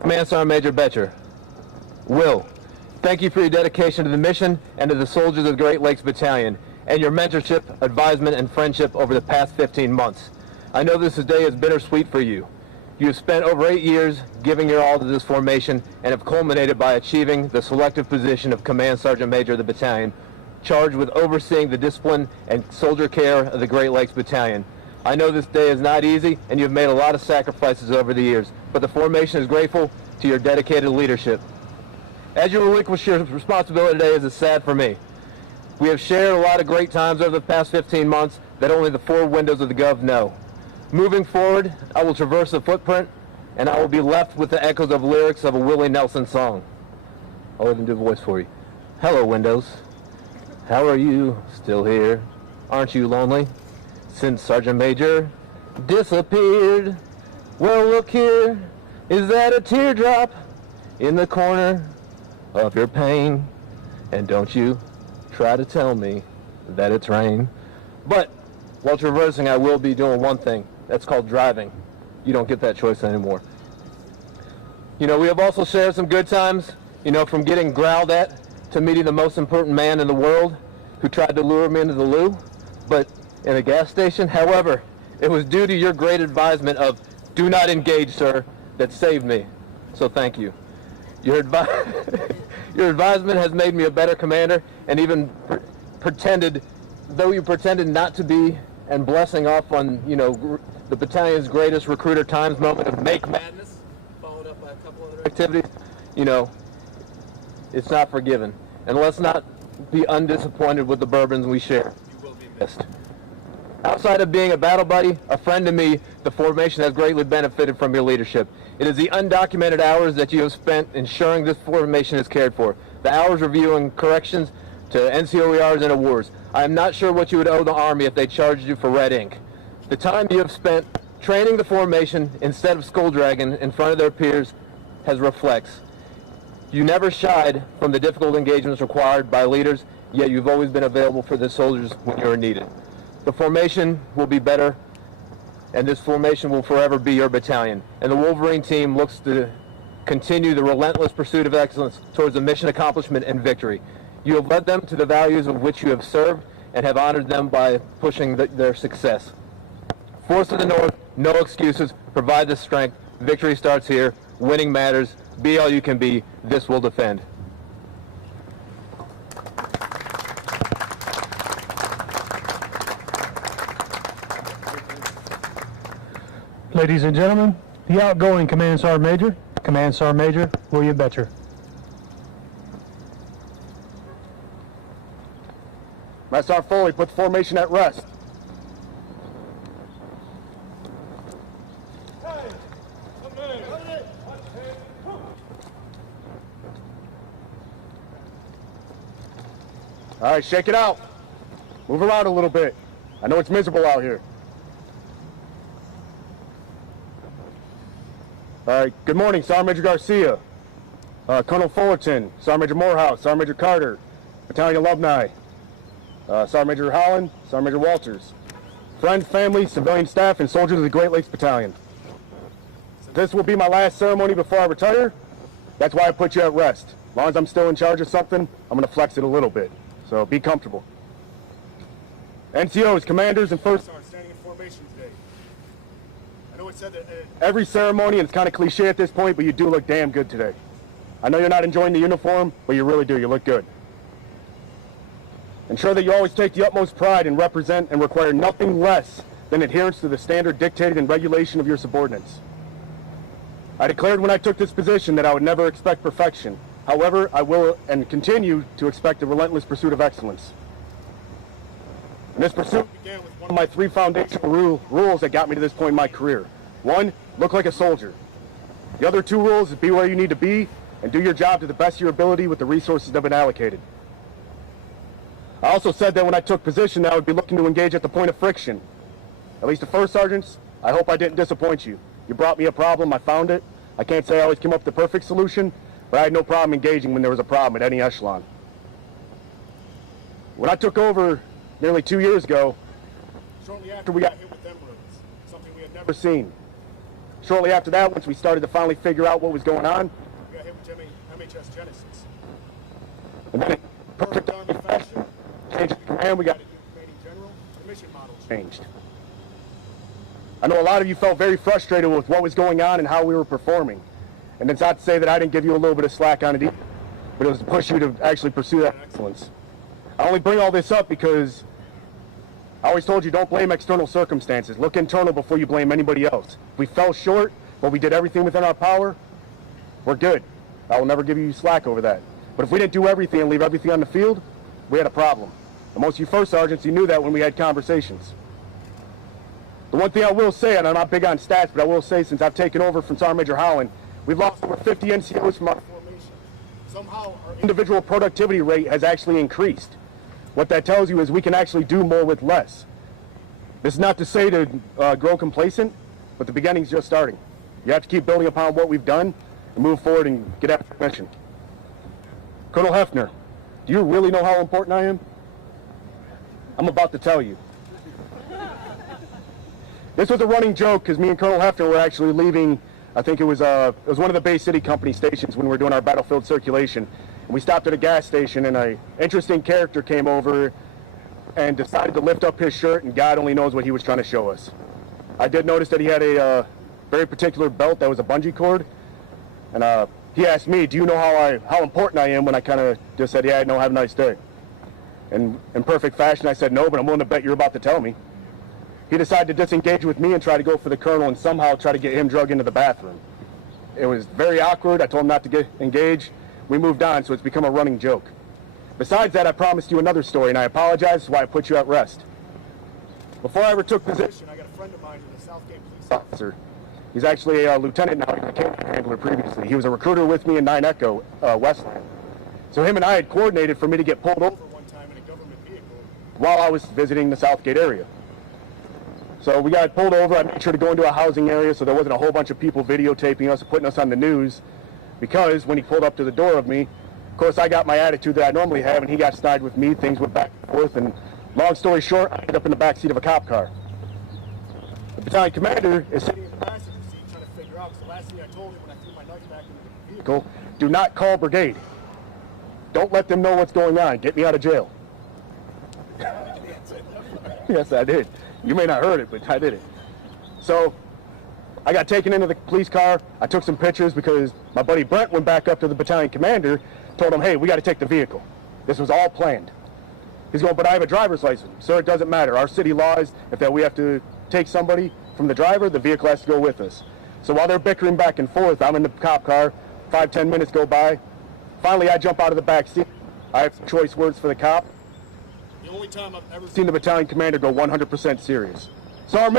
Command Sergeant Major Betcher. Will, thank you for your dedication to the mission and to the soldiers of the Great Lakes Battalion, and your mentorship, advisement, and friendship over the past 15 months. I know this day is bittersweet for you. You have spent over 8 years giving your all to this formation and have culminated by achieving the selective position of Command Sergeant Major of the battalion, charged with overseeing the discipline and soldier care of the Great Lakes Battalion. I know this day is not easy, and you have made a lot of sacrifices over the years, but the formation is grateful to your dedicated leadership. As you relinquish your responsibility today, it is sad for me. We have shared a lot of great times over the past 15 months that only the four windows of the Gov know. Moving forward, I will traverse the footprint, and I will be left with the echoes of lyrics of a Willie Nelson song. I'll even do the voice for you. Hello, windows. How are you? Still here? Aren't you lonely? Since Sergeant Major disappeared. Well, look here. Is that a teardrop in the corner of your pain? And don't you try to tell me that it's rain. But while traversing, I will be doing one thing. That's called driving. You don't get that choice anymore. You know, we have also shared some good times, you know, from getting growled at to meeting the most important man in the world who tried to lure me into the loo, but in a gas station. However, it was due to your great advisement of "do not engage, sir," that saved me. So thank you. Your advisement has made me a better commander, and even though you pretended not to be, and blessing off on, you know, the battalion's greatest recruiter times moment of make madness, followed up by a couple other activities, you know, it's not forgiven. And let's not be undisappointed with the bourbons we share. You will be missed. Outside of being a battle buddy, a friend to me, the formation has greatly benefited from your leadership. It is the undocumented hours that you have spent ensuring this formation is cared for. The hours reviewing corrections to NCOERs and awards. I am not sure what you would owe the Army if they charged you for red ink. The time you have spent training the formation instead of skull dragging in front of their peers has reflects. You never shied from the difficult engagements required by leaders, yet you've always been available for the soldiers when you are needed. The formation will be better, and this formation will forever be your battalion. And the Wolverine team looks to continue the relentless pursuit of excellence towards the mission accomplishment and victory. You have led them to the values of which you have served and have honored them by pushing their success. Force of the North, no excuses, provide the strength. Victory starts here. Winning matters. Be all you can be. This will defend. Ladies and gentlemen, the outgoing Command Sergeant Major, Command Sergeant Major William Betcher. Master Sergeant Foley, put the formation at rest. All right, shake it out. Move around a little bit. I know it's miserable out here. All right, good morning, Sergeant Major Garcia, Colonel Fullerton, Sergeant Major Morehouse, Sergeant Major Carter, Battalion alumni, Sergeant Major Holland, Sergeant Major Walters, friends, family, civilian staff, and soldiers of the Great Lakes Battalion. This will be my last ceremony before I retire. That's why I put you at rest. As long as I'm still in charge of something, I'm going to flex it a little bit. So be comfortable. NCOs, commanders, and first sergeants standing in formation today. I know it said that every ceremony, and it's kind of cliche at this point, but you do look damn good today. I know you're not enjoying the uniform, but you really do. You look good. Ensure that you always take the utmost pride and represent and require nothing less than adherence to the standard dictated and regulation of your subordinates. I declared when I took this position that I would never expect perfection. However, I will and continue to expect a relentless pursuit of excellence. And this pursuit began with one of my 3 foundational rules that got me to this point in my career. 1, look like a soldier. The other 2 rules is be where you need to be and do your job to the best of your ability with the resources that have been allocated. I also said that when I took position that I would be looking to engage at the point of friction. At least the first sergeants, I hope I didn't disappoint you. You brought me a problem, I found it. I can't say I always came up with the perfect solution, but I had no problem engaging when there was a problem at any echelon. When I took over nearly 2 years ago, shortly after we got hit with them roads, something we had never never seen. Shortly after that, once we started to finally figure out what was going on, we got hit with MHS Genesis. And then in perfect Army fashion, changed the command, we got a new commanding general, the mission model changed. I know a lot of you felt very frustrated with what was going on and how we were performing. And it's not to say that I didn't give you a little bit of slack on it either, but it was to push you to actually pursue that excellence. I only bring all this up because I always told you, don't blame external circumstances. Look internal before you blame anybody else. If we fell short, but we did everything within our power, we're good. I will never give you slack over that. But if we didn't do everything and leave everything on the field, we had a problem. And most of you first sergeants, you knew that when we had conversations. The one thing I will say, and I'm not big on stats, but I will say since I've taken over from Sergeant Major Holland, we've lost over 50 NCOs from our formation. Somehow our individual productivity rate has actually increased. What that tells you is we can actually do more with less. This is not to say to grow complacent, but the beginning's just starting. You have to keep building upon what we've done and move forward and get after the mission. Colonel Hefner, do you really know how important I am? I'm about to tell you. This was a running joke because me and Colonel Hefner were actually leaving, I think it was one of the Bay City Company stations when we were doing our battlefield circulation. And we stopped at a gas station and an interesting character came over and decided to lift up his shirt, and God only knows what he was trying to show us. I did notice that he had a very particular belt that was a bungee cord, and he asked me, do you know how important I am, when I kind of just said, yeah, no, have a nice day. And in perfect fashion, I said, no, but I'm willing to bet you're about to tell me. He decided to disengage with me and try to go for the colonel and somehow try to get him drugged into the bathroom. It was very awkward. I told him not to get engaged. We moved on, so it's become a running joke. Besides that, I promised you another story, and I apologize for why I put you at rest. Before I ever took position, I got a friend of mine who's a Southgate police officer. He's actually a lieutenant now. He was a campaign handler previously. He was a recruiter with me in 9 Echo, Westland. So him and I had coordinated for me to get pulled over one time in a government vehicle while I was visiting the Southgate area. So we got pulled over. I made sure to go into a housing area so there wasn't a whole bunch of people videotaping us and putting us on the news, because when he pulled up to the door of me, of course I got my attitude that I normally have, and he got snide with me. Things went back and forth, and long story short, I ended up in the back seat of a cop car. The battalion commander is sitting in the passenger seat trying to figure out, because the last thing I told him when I threw my knife back into the vehicle, do not call brigade. Don't let them know what's going on. Get me out of jail. Yes, I did. You may not have heard it, but I did it. So I got taken into the police car. I took some pictures because my buddy Brent went back up to the battalion commander, told him, hey, we got to take the vehicle. This was all planned. He's going, but I have a driver's license. Sir, it doesn't matter. Our city law is if that we have to take somebody from the driver, the vehicle has to go with us. So while they're bickering back and forth, I'm in the cop car. 5-10 minutes go by. Finally, I jump out of the back seat. I have some choice words for the cop. The only time I've ever seen the battalion commander go 100% serious. Sergeant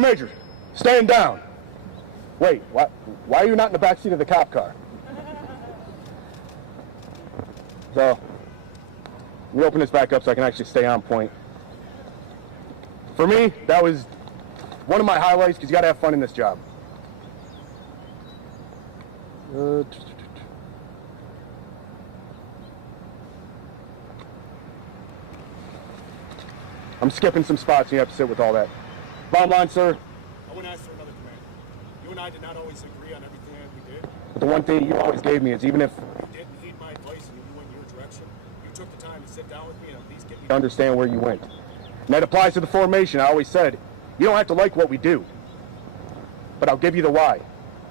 Major, stand down. Wait, why are you not in the back seat of the cop car? So, let me open this back up so I can actually stay on point. For me, that was one of my highlights, because you got to have fun in this job. I'm skipping some spots, and you have to sit with all that. Bottom line, sir, I wouldn't ask for another command. You and I did not always agree on everything that we did. But the one thing you always gave me is, even if you didn't heed my advice and you went your direction, you took the time to sit down with me and at least get me to understand where you went. And that applies to the formation. I always said, you don't have to like what we do, but I'll give you the why.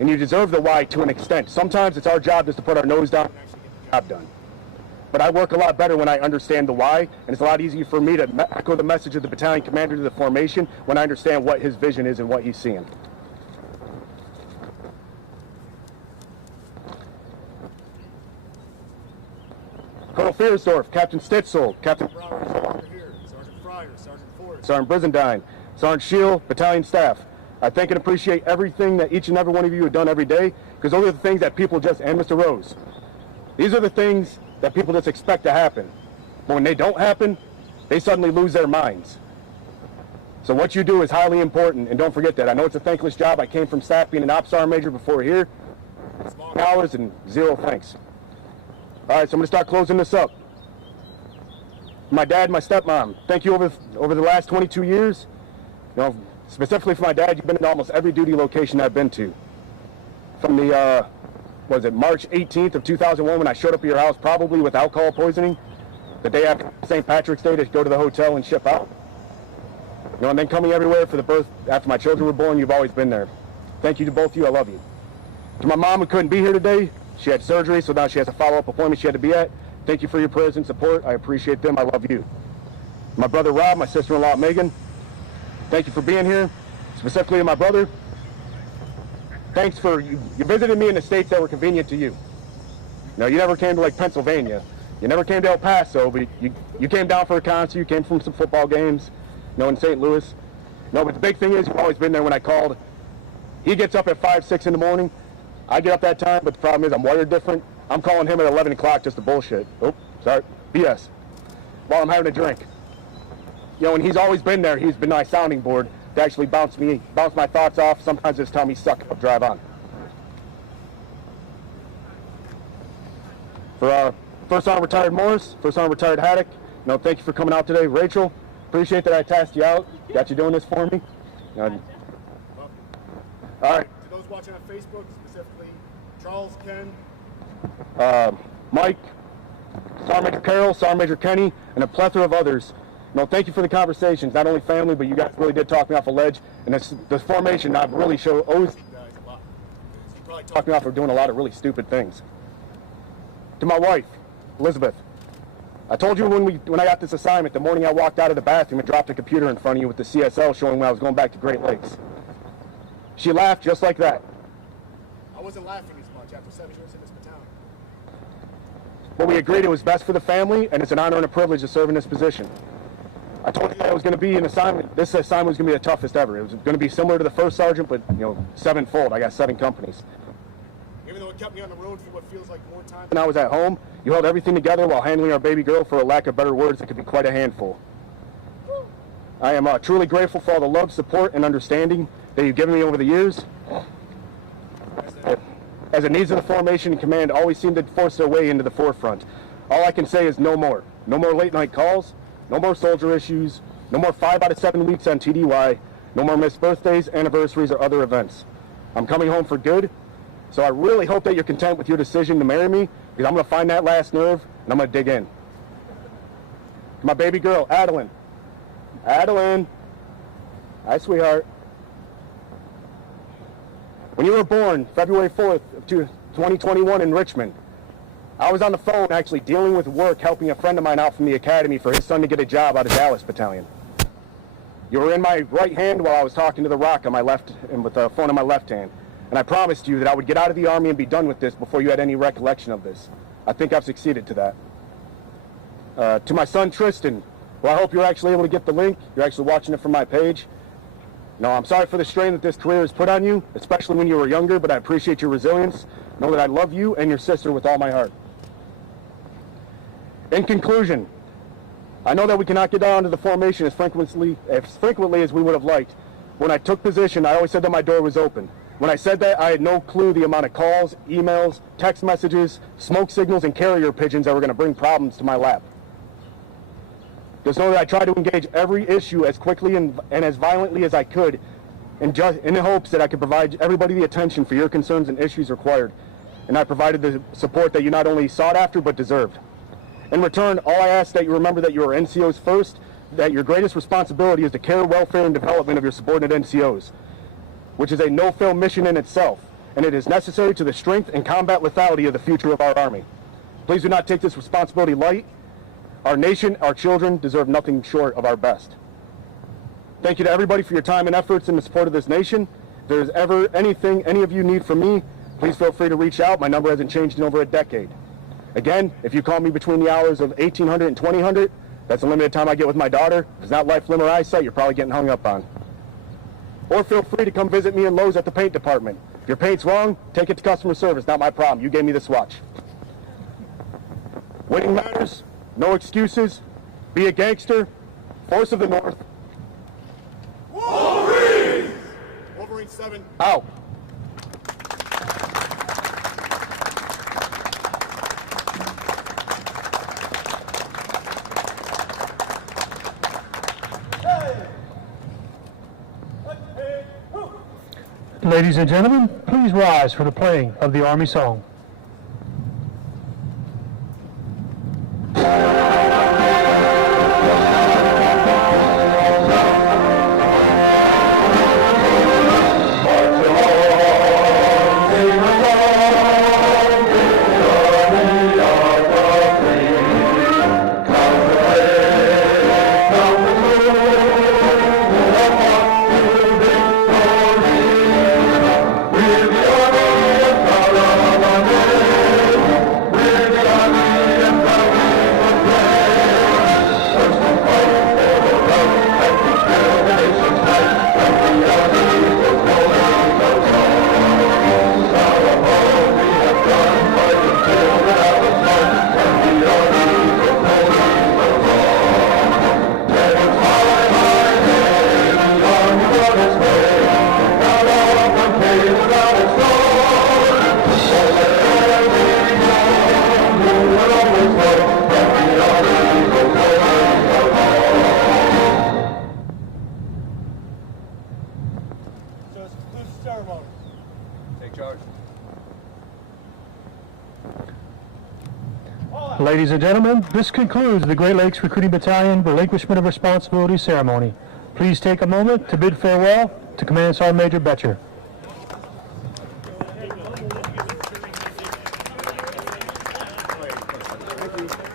And you deserve the why to an extent. Sometimes it's our job just to put our nose down and actually get the job done. But I work a lot better when I understand the why, and it's a lot easier for me to echo the message of the battalion commander to the formation when I understand what his vision is and what he's seeing. Colonel Fiersdorf, Captain Stitzel, Captain Brower, Sergeant here, Sergeant Fryer, Sergeant Forrest, Sergeant Brizendine, Sergeant Shield, battalion staff. I thank and appreciate everything that each and every one of you have done every day, because those are the things that people just, and Mr. Rose, these are the things that people just expect to happen. But when they don't happen, they suddenly lose their minds. So what you do is highly important, and don't forget that. I know it's a thankless job. I came from staff being an ops sergeant major before here. It's long hours and zero thanks. All right, so I'm going to start closing this up. My dad, my stepmom, thank you over the last 22 years. You know, Specifically for my dad, you've been in almost every duty location I've been to. From the, March 18th of 2001 when I showed up at your house, probably with alcohol poisoning, the day after St. Patrick's Day to go to the hotel and ship out. You know, and then coming everywhere for the birth after my children were born, you've always been there. Thank you to both of you, I love you. To my mom who couldn't be here today, she had surgery, so now she has a follow-up appointment she had to be at. Thank you for your prayers and support. I appreciate them, I love you. My brother Rob, my sister-in-law Megan, thank you for being here. Specifically to my brother, thanks for, you visited me in the states that were convenient to you. No, you never came to like Pennsylvania. You never came to El Paso, but you came down for a concert, you came from some football games, you know, in St. Louis. No, but the big thing is you've always been there when I called. He gets up at 5, 6 in the morning. I get up that time, but the problem is I'm wired different. I'm calling him at 11 o'clock just to bullshit. Oh, sorry, BS. While I'm having a drink. You know, and he's always been there. He's been my sounding board to actually bounce my thoughts off. Sometimes just tell me suck up, drive on. For First Sergeant Retired Morris, First Sergeant Retired Haddock, you know, thank you for coming out today. Rachel, appreciate that I tasked you out. Got you doing this for me. All right. To those watching on Facebook, specifically Charles, Ken, Mike, Sergeant Major Carroll, Sergeant Major Kenny, and a plethora of others. You know, thank you for the conversations. Not only family, but you guys really did talk me off a ledge. And this formation, I've really owes you guys a lot. You probably talk me off for doing a lot of really stupid things. To my wife, Elizabeth, I told you when I got this assignment, the morning I walked out of the bathroom and dropped a computer in front of you with the CSL showing when I was going back to Great Lakes. She laughed just like that. I wasn't laughing as much after 7 years in this battalion. But we agreed it was best for the family, and it's an honor and a privilege to serve in this position. I told you that it was going to be an assignment. This assignment was going to be the toughest ever. It was going to be similar to the first sergeant, but, you know, sevenfold. I got 7 companies. Even though it kept me on the road for what feels like more time. When I was at home, you held everything together while handling our baby girl. For a lack of better words, it could be quite a handful. I am truly grateful for all the love, support, and understanding that you've given me over the years. As the needs of the formation and command always seem to force their way into the forefront. All I can say is no more. No more late night calls, no more soldier issues, no more 5 out of 7 weeks on TDY, no more missed birthdays, anniversaries, or other events. I'm coming home for good, so I really hope that you're content with your decision to marry me, because I'm going to find that last nerve, and I'm going to dig in. My baby girl, Adeline. Adeline. Hi, sweetheart. When you were born, February 4th of 2021 in Richmond, I was on the phone actually dealing with work, helping a friend of mine out from the academy for his son to get a job out of Dallas Battalion. You were in my right hand while I was talking to the rock on my left, and with the phone in my left hand. And I promised you that I would get out of the Army and be done with this before you had any recollection of this. I think I've succeeded to that. To my son, Tristan, well, I hope you're actually able to get the link. You're actually watching it from my page. No, I'm sorry for the strain that this career has put on you, especially when you were younger, but I appreciate your resilience. Know that I love you and your sister with all my heart. In conclusion, I know that we cannot get down to the formation as frequently as we would have liked. When I took position, I always said that my door was open. When I said that, I had no clue the amount of calls, emails, text messages, smoke signals, and carrier pigeons that were going to bring problems to my lap. Just know that I tried to engage every issue as quickly and as violently as I could, in the hopes that I could provide everybody the attention for your concerns and issues required. And I provided the support that you not only sought after, but deserved. In return, all I ask that you remember that you are NCOs first, that your greatest responsibility is the care, welfare, and development of your subordinate NCOs, which is a no-fail mission in itself, and it is necessary to the strength and combat lethality of the future of our Army. Please do not take this responsibility light. Our nation, our children, deserve nothing short of our best. Thank you to everybody for your time and efforts in the support of this nation. If there's ever anything any of you need from me, please feel free to reach out. My number hasn't changed in over a decade. Again, if you call me between the hours of 1800 and 2000, that's the limited time I get with my daughter. If it's not life, limb, or eyesight, you're probably getting hung up on. Or feel free to come visit me in Lowe's at the paint department. If your paint's wrong, take it to customer service. Not my problem. You gave me the swatch. Winning matters. No excuses. Be a gangster. Force of the North. Wolverine! Wolverine 7. Out. Hey! Ladies and gentlemen, please rise for the playing of the Army song. Ladies and gentlemen, this concludes the Great Lakes Recruiting Battalion Relinquishment of Responsibility ceremony. Please take a moment to bid farewell to Command Sergeant Major Betcher.